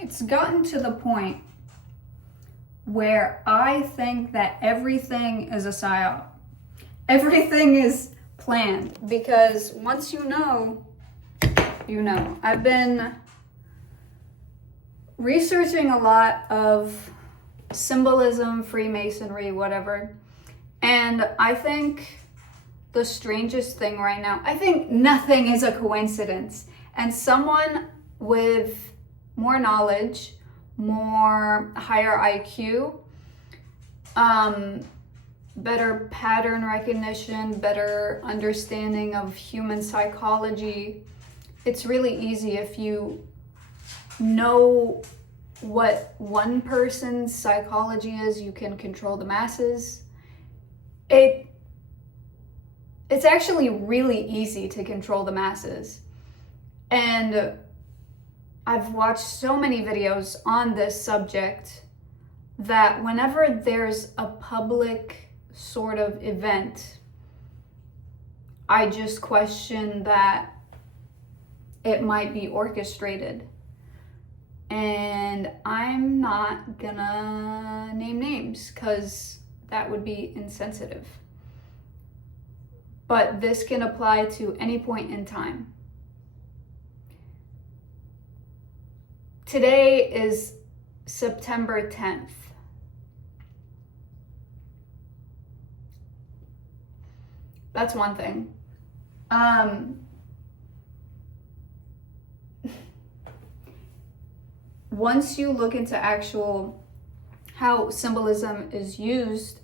It's gotten to the point where I think that everything is a psyop. Everything is planned, because once you know, you know. I've been researching a lot of symbolism, Freemasonry, whatever, and I think the strangest thing right now, I think nothing is a coincidence, and someone with more knowledge, more higher IQ, better pattern recognition, better understanding of human psychology. It's really easy if you know what one person's psychology is, you can control the masses. It's actually really easy to control the masses. And I've watched so many videos on this subject that whenever there's a public sort of event, I just question that it might be orchestrated. And I'm not gonna name names because that would be insensitive. But this can apply to any point in time. Today is September 10th. That's one thing. Once you look into how symbolism is used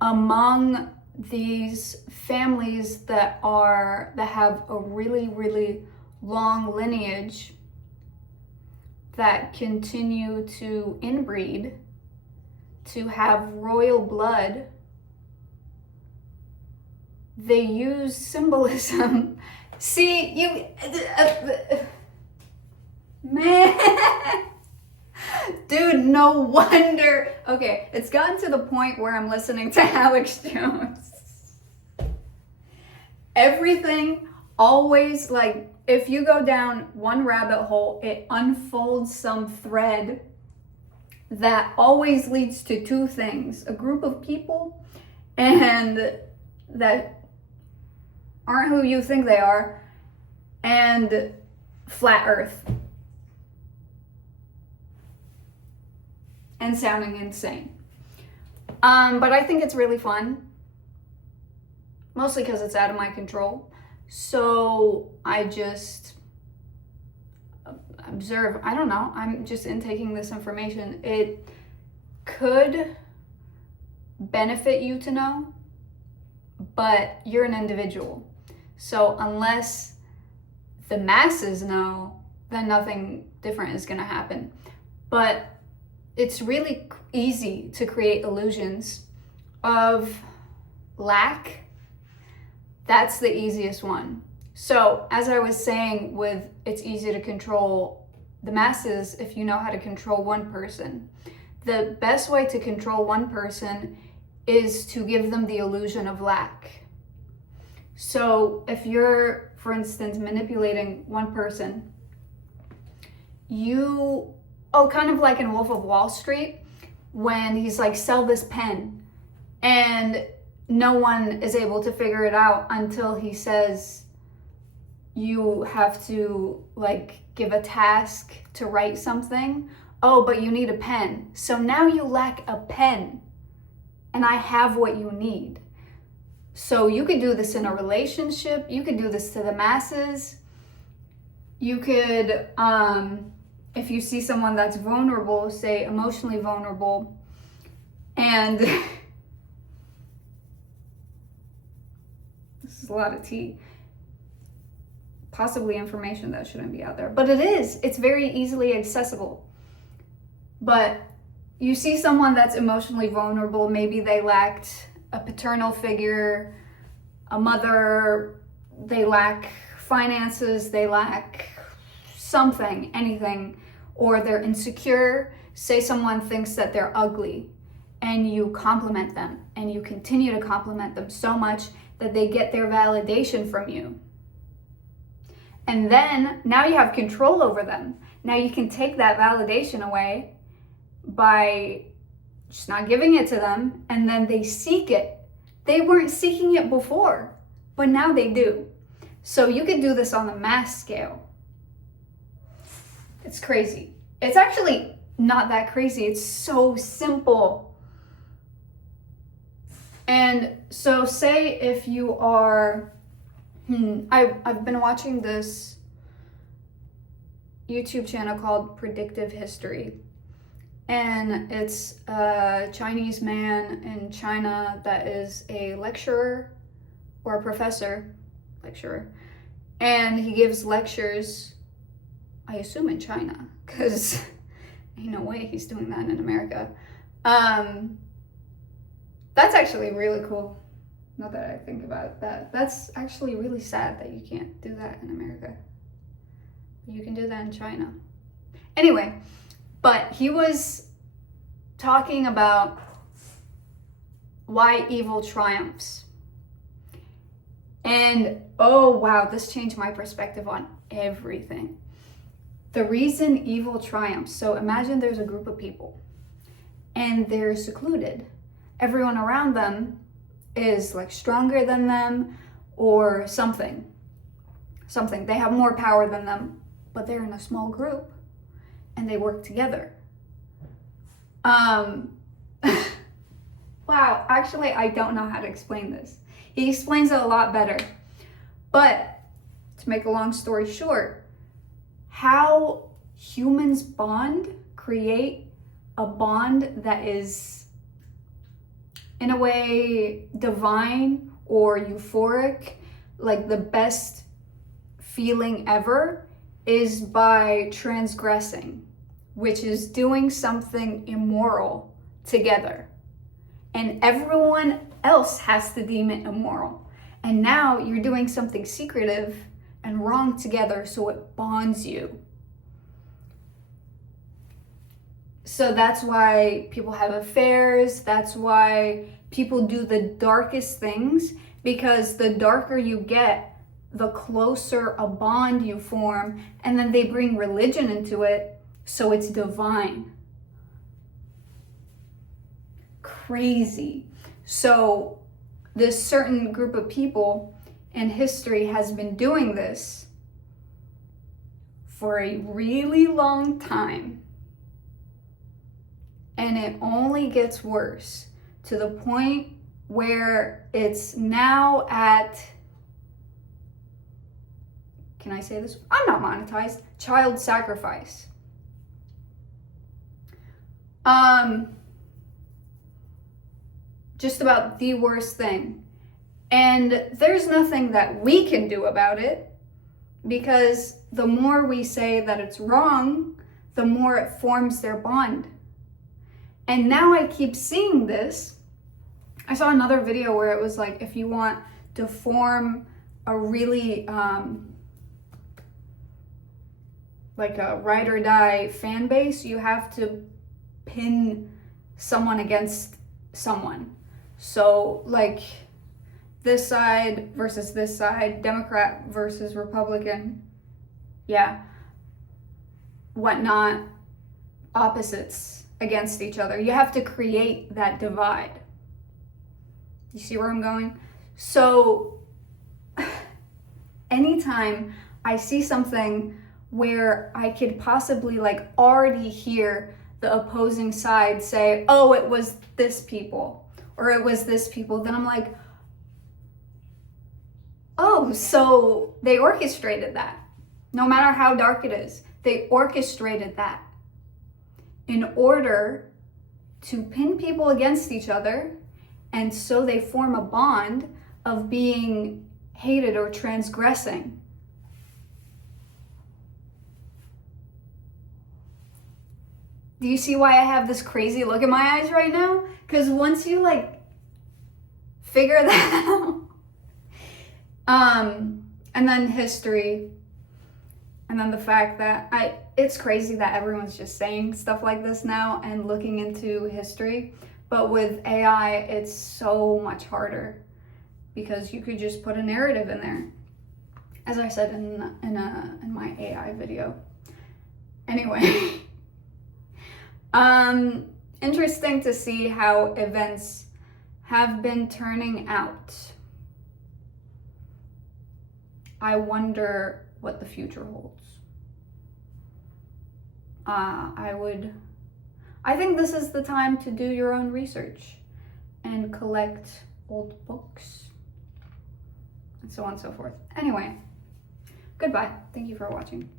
among these families that have a really, really long lineage, that continue to inbreed, to have royal blood, they use symbolism. See, man, dude, no wonder. Okay, it's gotten to the point where I'm listening to Alex Jones. Everything always, like, if you go down one rabbit hole, it unfolds some thread that always leads to two things: a group of people and that aren't who you think they are, and flat earth. And sounding insane. But I think it's really fun. Mostly because it's out of my control. So I just observe. I don't know. I'm just intaking this information. It could benefit you to know, but you're an individual. So unless the masses know, then nothing different is going to happen. But it's really easy to create illusions of lack. That's the easiest one. So as I was saying, it's easy to control the masses if you know how to control one person. The best way to control one person is to give them the illusion of lack. So if you're, for instance, manipulating one person, kind of like in Wolf of Wall Street, when he's like, sell this pen, and no one is able to figure it out until he says you have to like give a task to write something. Oh, but you need a pen. So now you lack a pen and I have what you need. So you could do this in a relationship. You could do this to the masses. You could, if you see someone that's vulnerable, say emotionally vulnerable, and this is a lot of tea, possibly information that shouldn't be out there, but it's very easily accessible. But you see someone that's emotionally vulnerable, maybe they lacked a paternal figure, a mother, they lack finances, they lack something, anything, or they're insecure. Say someone thinks that they're ugly, and you compliment them, and you continue to compliment them so much that they get their validation from you. And then now you have control over them. Now you can take that validation away by just not giving it to them, and then they seek it. They weren't seeking it before, but now they do. So you could do this on a mass scale. It's crazy. It's actually not that crazy. It's so simple. And so say if you are, I've been watching this YouTube channel called Predictive History. And it's a Chinese man in China that is a lecturer or a professor, lecturer. And he gives lectures, I assume in China, because ain't no way he's doing that in America. That's actually really cool. Not that I think about that. That's actually really sad that you can't do that in America. You can do that in China. Anyway, but he was talking about why evil triumphs. And oh wow, this changed my perspective on everything. The reason evil triumphs, so imagine there's a group of people and they're secluded. Everyone around them is like stronger than them or something. They have more power than them, but they're in a small group and they work together. Wow, actually, I don't know how to explain this. He explains it a lot better. But to make a long story short, how humans create a bond that is in a way divine or euphoric, like the best feeling ever, is by transgressing, which is doing something immoral together. And everyone else has to deem it immoral. And now you're doing something secretive and wrong together, so it bonds you. So that's why people have affairs. That's why people do the darkest things, because the darker you get, the closer a bond you form, and then they bring religion into it, so it's divine. Crazy. So this certain group of people in history has been doing this for a really long time. And it only gets worse to the point where it's now at, can I say this? I'm not monetized. Child sacrifice. Just about the worst thing. And there's nothing that we can do about it, because the more we say that it's wrong, the more it forms their bond. And now I keep seeing this. I saw another video where it was like, if you want to form a really, like a ride or die fan base, you have to pin someone against someone. So like this side versus this side, Democrat versus Republican, yeah, whatnot, opposites against each other. You have to create that divide. You see where I'm going? So anytime I see something where I could possibly like already hear the opposing side say, oh, it was this people, or it was this people, then I'm like, oh, so they orchestrated that. No matter how dark it is, they orchestrated that in order to pin people against each other, and so they form a bond of being hated or transgressing. Do you see why I have this crazy look in my eyes right now? Because once you like figure that out, and then history, and then the fact that it's crazy that everyone's just saying stuff like this now and looking into history. But with AI, it's so much harder because you could just put a narrative in there, as I said in my AI video. Anyway, interesting to see how events have been turning out. I wonder what the future holds. I think this is the time to do your own research and collect old books and so on and so forth. Anyway, goodbye. Thank you for watching.